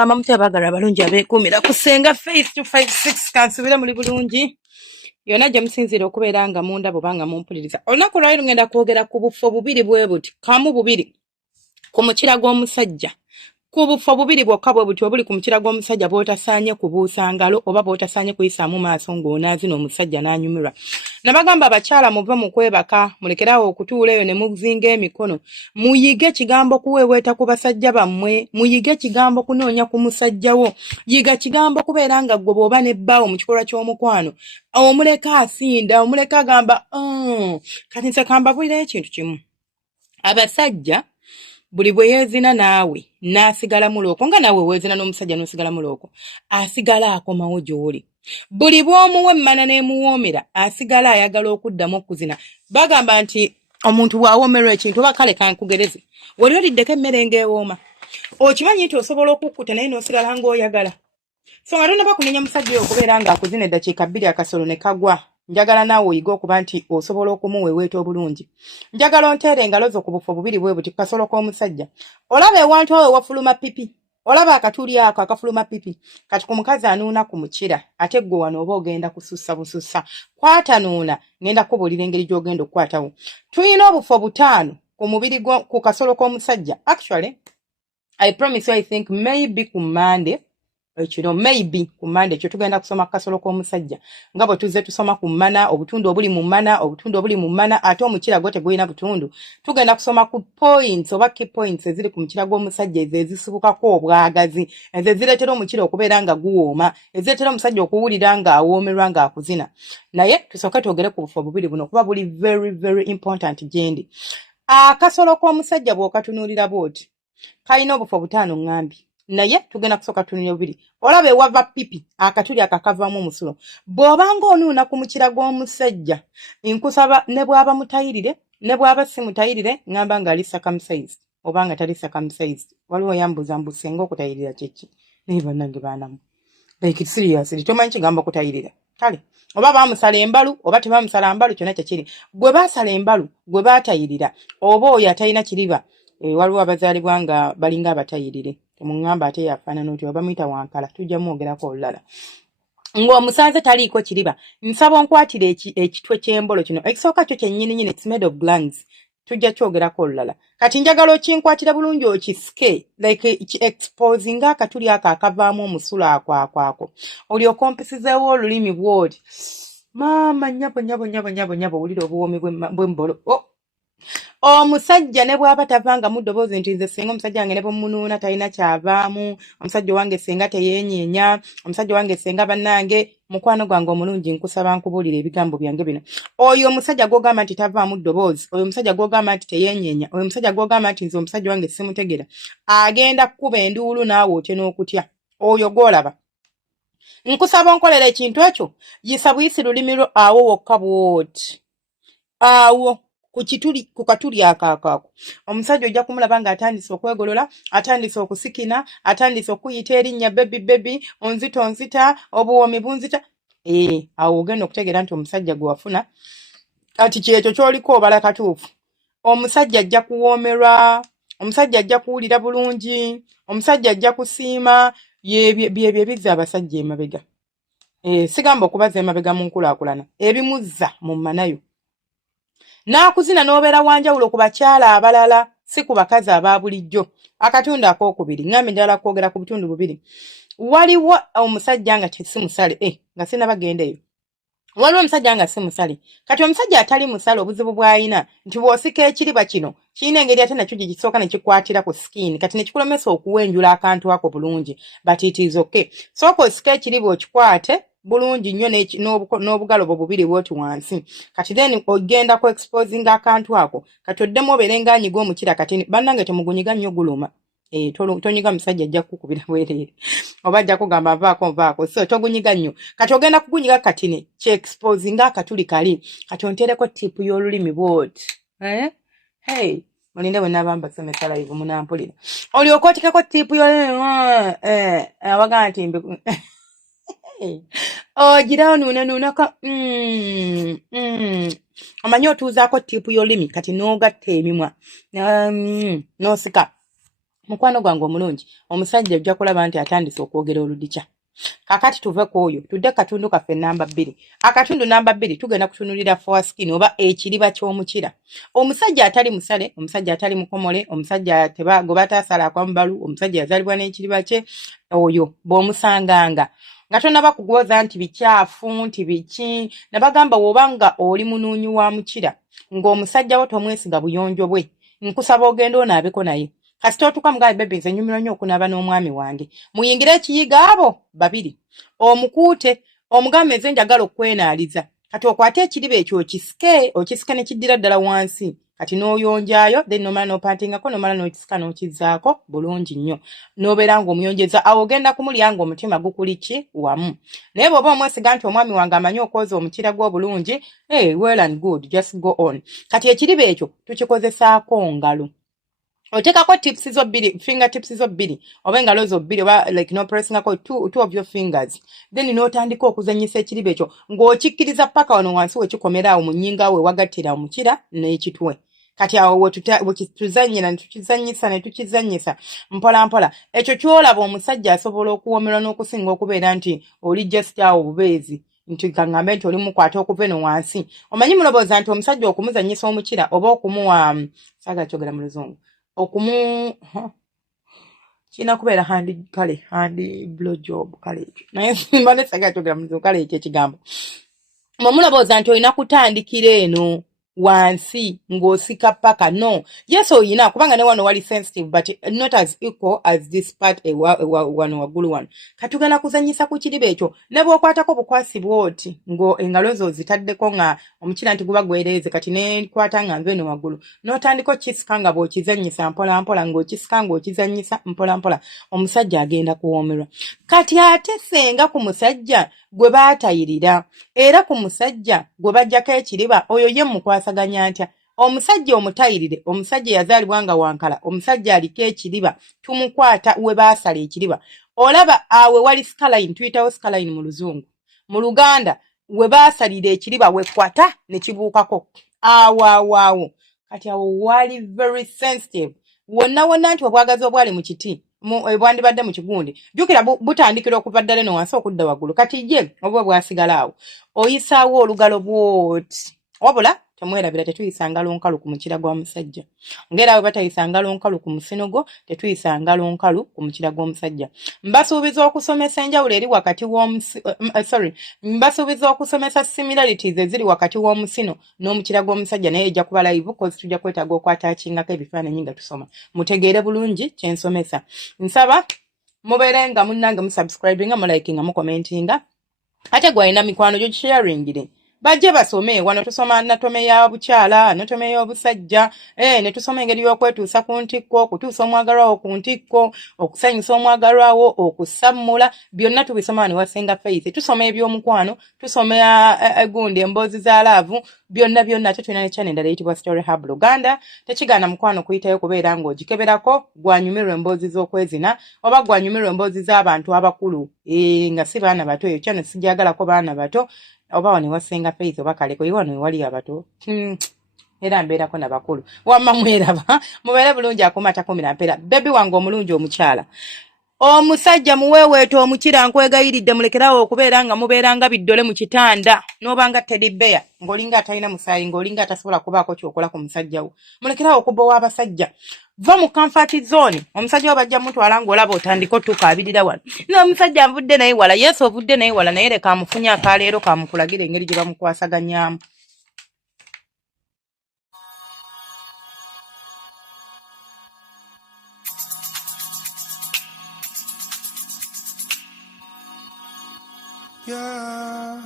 kama mutya bagala abalungi abeekuumira kusenga face to face 6 kansubira muli bulungi yonna gye musinziira okubeera nga munda bwe banga mumpuliriza olunaku lwali lugenda kwogera ku bufo bubiri bwe buti kamu bubiri ku mukira gw'omusajja ku bufo bubiri bwokka bwe buti obuli ku mukira gw'omusajja bw'otasaanye kubuusa ngalo oba bw'otasaanye kuyisaamu maaso ng'onaazina omusajja n'anyumirwa nabagamba abakyala muve mu kwebaka mulekerawo okutuula eyo ne muzinga emikono muyige ekigambo kuweeweeta ku basajja bammwe muyige ekigambo kunoonya ku musajjawo yiga kigambo kubeera nga ggwe bw'oba n'ebbaawo mu kikolwa ky'omukwano omuleka asinda omuleka agamba kati nze kambabulira ekintu kimu abasajja buli bwe yeezina naawe n'asigala mulooko nga naawe weezina n'omusajja n'osigala mulooko asigala akomawo gy'oli buli bw'omuwa emmana n'emuwoomera asigala ayagala okuddamu okuzina bagamba nti omuntu bw'awoomerwa ekintu oba kale kankugereze wali oliddeko emmere ng'ewooma okimanyi nti osobola okukkuta naye n'osigala ng'oyagala so nga tonnaba kunenya musajja oyo okubeera ng'akuzina eddakiika 2 akasolo ne kagwa njagala naawe oyiga okuba nti osobola okumuweeweeta obulungi njagala onteere engalo zo ku bufo bubiri bwe buti kasolo k'omusajja olaba ewantu awo ewafuluma pipi olaba akatuli ako akafuluma pipi kati ku mukazi anuuna ku mukira ate ggwe wano oba ogenda kusussa busussa kwatanuuna ngenda kubuulira engeri gy'ogenda okukwatawo tulina obufo 5 ku mubiri ku kasolo k'omusajja actually I promise you I think maybe ku Monday maybe ku Monday kyo tugenda kusoma kasolo k'omusajja nga bwe tuzze tusoma ku mmana obutundu obuli mu mmana ate omukira gwo tegulina butundu tugenda kusoma ku points oba key points eziri ku mukira gw'omusajja ezo ezisibukako obwagazi ezo ezireetera omukira okubeera nga guwooma ezireetera omusajja okuwulira ng'awoomerwa ng'akuzina naye tusooke twogere ku bufo bubiri buno kuba buli very very important gyendi akasolo k'omusajja bw'okatunuulira bw'oti kalina obufo 5 ŋŋambi naye tugenda kusooka tunuulira bubiri olaba ewava pipi akatuli akakavaamu omusulo bw'obanga onuuna ku mukira gw'omusajja nkusaba ne bw'aba mutayirire ne bw'aba si mutayirire ŋŋamba ng'ali circumcised oba nga tali circumcised waliwo yambuuza mbusenga okutayirira kyeki naye bannange baanamu like seriously tomanyi kigambo okutayirira kale oba baamusala embalu oba tebaamusala mbalu kyonna kyekiri gwe baasala embalu gwe baatayirira oba oyo atalina kiriba waliwo abazaalibwa nga balinga abatayirire temuŋŋamba ate yafaanana otyo bamuyita wankala tujja mwogerako olulala ng'omusanze taliiko kiriba nsaba onkwatira ekitwe ky'embolo kino ekisooka kyo kyennyini it's made of glands tujja kyogerako olulala kati njagala okinkwatira bulungi okisike like exposing akatuli ako akavaamu omusulo ako olyoka ompisizeewo olulimi bw'oti maama nyabo wulira obuwoomi bw'embolo omusajja ne bw'aba tavanga mu ddoboozi nti nze singa omusajja wange ne bumunuuna talina kyavaamu omusajja wange singa teyeenyeenya omusajja wange singa bannange mukwano gwange omulungi nkusaba nkubuulira ebigambo byange bino oyo omusajja gw'ogamba nti tavaamu ddoboozi oyo omusajja gw'ogamba nti teyeenyeenya oyo omusajja gw'ogamba nti nze omusajja wange simutegera agenda kukuba enduulu naawe otye n'okutya oyo gw'olaba nkusaba onkolera ekintu ekyo yisa buyisi lulimi lwo awo wokka bw'oti awo ku katuli akaako omusajja ojja kumulaba ng'atandise okwegolola atandise okusikina atandise okuyita erinnya bebi onzita obuwoomi bunzita awo ogenda okutegeera nti omusajja gwe wafuna kati kyekyo ky'oliko obala katuufu omusajja ajja kuwoomerwa omusajja ajja kuwulira bulungi omusajja ajja kusiima byebyo bizza abasajja emabega sigamba okubaza emabega mu nkulaakulana ebimuzza mu mmanayo n'akuzina n'obeera wanjawulo ku bakyala abalala si ku bakazi aba bulijjo akatundu akookubiri ŋŋambe njagala kwogera ku butundu bubiri waliwo omusajja nga si musale nga sinabagenda eyo waliwo omusajja nga si musale kati omusajja atali musale obuzibu bw'alina nti bw'osika ekiriba kino kirina engeri ate nakyo gye kisooka ne kikwatira ku skin kati ne kikulemesa okuwenjula akantu ako bulungi but it is okay sooka osika ekiriba okikwate bulungi nnyo n'obugalo bwo bubiri bwoti wansi kati then ogenda ku exposing akantu ako kati oddemu obeere ng'anyiga omukira kati bannange temugunyiga nnyo guluma tonyiga musajja ajja kukubira bwereere oba ajja kugamba nvaako so togunyiga nnyo kati ogenda kugunyiga katine kye exposing akatuli kali kati ontereko tipu y'olulimi bwoti hey mulinde bwe nabamba somesa live munampulira olyoka otikeko tipu y'olulimi abagaa nti ogirawo nuunaka omanyi otuuzaako tipu y'olulimi kati n'ogatta emimwa n'osika mukwano gwange omulungi omusajja ojja kulaba nti atandise okwogera oludikya. Kakati tuve ku oyo tudde katundu kaffe namba 2. Akatundu namba 2 tugenda kutunulira foreskin oba ekiriba ky'omukira. Omusajja atali musale, omusajja atali mukomole, omusajja gwe bataasala akwambalu, omusajja yazaalibwa n'ekiriba kye, oyo bw'omusanganga nga tonaba kugwoza nti bikyafu nti biki, nabagamba wobanga oli munuunyi wa mukira ng'omusajja wo tomwesiga buyonjo bwe, nkusaba ogenda onaabeko naye. Kasita otuuka mugabe bebe nze nyumirwa nnyo okunaaba n'omwami wange. Muyingire ekiyiga abo 2. Omukuute omugambe nze njagala okwenaaliza. Kati okwate ekiriba ekyo okisike ne kiddira ddala wansi. Kati n'oyonjaayo then nomala n'opantingako nomala n'okisika n'okizzaako bulungi nnyo. N'obeera ng'omuyonjeza awo ogenda kumulya ng'omutima gukuli ki wamu. Naye bw'oba omwesiga nti omwami wange amanyi okwoza omukira gwo bulungi, well and good, just go on. Kati ekiriba ekyo tukikozesaako ngalo. Otekako tips zo 2, fingertips zo 2, oba engalo zo 2 oba like no pressing ako two of your fingers. Then n'otandika okuzanyisa ekiriba ekyo ng'okikkiriza paka wano wansi wekikomera awo mu nnyinga we wagattira omukira n'ekitwe. Kati awo tuzannyira ne tukizannyisa mpola mpola. Ekyo kyolaba omusajja asobola okuwoomerwa n'okusinga okubeera nti oli just awo bubeezi. Nti kangambe nti oli mukwata okuva eno wansi. Omanyi mulobooza nti omusajja okumuzannyisa omukira oba okumuwa saga kyogera mu Luzungu. Kina kubeera handi blow job kale ekyo. Naye simba ne saga kyogera mu Luzungu kale ekyo ekigambo. Mulobooza nti olina kutandikira eno wansi ng'osika paka. No, yes oyina kubanga ne wano wali sensitive but not as equal as this part wano waggulu wano. Katugenda kuzanyisa ku kiriba ekyo ne bw'okwatako bukwasi bwoti engalo zo zitaddeko nga omukira nti guba gwereeze kati ne kwata nga nve eno waggulu n'otandika okisika nga bw'okizannyisa mpola mpola ng'okisika ng'okizannyisa mpola mpola omusajja agenda kuwoomerwa. Kati ate senga ku musajja gwe baatayirira era ku musajja gwe bajjako ekiriba oyo ye mukwasaganya ntya. Omusajja omutayirire, omusajja yazaalibwa nga wankala, omusajja aliko ekiriba tumukwata we baasala ekiriba. Olaba awe wali scaline, tuyitawo scaline mu Luzungu. Mu Luganda we baasalira ekiriba wekwata ne kibuukako awo. Kati awo wali very sensitive. Wonna nti obwagazi obwali mu kiti bwandibadde mu kigundi jjukira butandikira okuva ddala eno wansi okudda waggulu. Kati ye oba bwasigala awo oyisaawo olugalo bwoti wabula temwerabira tetuyisa ngalo nkalu ku mukira gw'omusajja ng'era bwe batayisa ngalo nkalu ku musinogo tetuyisa ngalo nkalu ku mukira gw'omusajja. Mbasuubiza okusomesa enjawulo eri wakati mbasuubiza okusomesa similarities eziri wakati w'omusino n'omukira gw'omusajja naye ejja kuba live cause tujja kwetaaga okwataakingako ebifaananyi nga tusoma mutegeere bulungi kye nsomesa. Nsaba mubeere nga munnange musubscribinga mulikinga mukomentinga ate gwalina mikwano gyo sharingire bajje basome wano tusoma anatome ya bukyala anatome y'obusajja ne tusoma engeri y'okwetuusa ku ntikko okutuusa omwagalwawo ku ntikko okusanyusa omwagalwawo okusammula byonna tubisoma ne Wasenga Faith. Tusoma eby'omukwano tusoma gundi emboozi za laavu byonna tetulina ne channel endala eyitibwa Story Hub Luganda. Tekigaana mukwano kuyitayo kubeera ng'ogikeberako gwanyumirwa emboozi z'okwezina oba gwanyumirwa emboozi z'abantu abakulu nga si baana bato. Eyo channel sijagalako baana bato oba wano Wasenga Faith oba kaleko wano wali abato era mbeerako n'abakulu wamma mweraba mubeere bulungi akumata kumira mpera. Bebi wange omulungi omukyala omusajja muweeweeta omukira nkwegayiridde mulekerawo okubeera nga mubeera nga biddole mu kitanda n'obanga Teddy Bear ng'olinga atalina musaayi ng'olinga atasobola kubaako kyokola ku musajja wo. Mulekerawo okubba ow'abasajja. Va mu comfort zone. Omusajja obajja mutwala ng'olaba otandika otukaabirira wano n'omusajja avudde naye wala. Yesu ovudde naye wala naye leka amufunye akaleero kamukulagira engeri gye bamukwasaganyaamu. Yeah.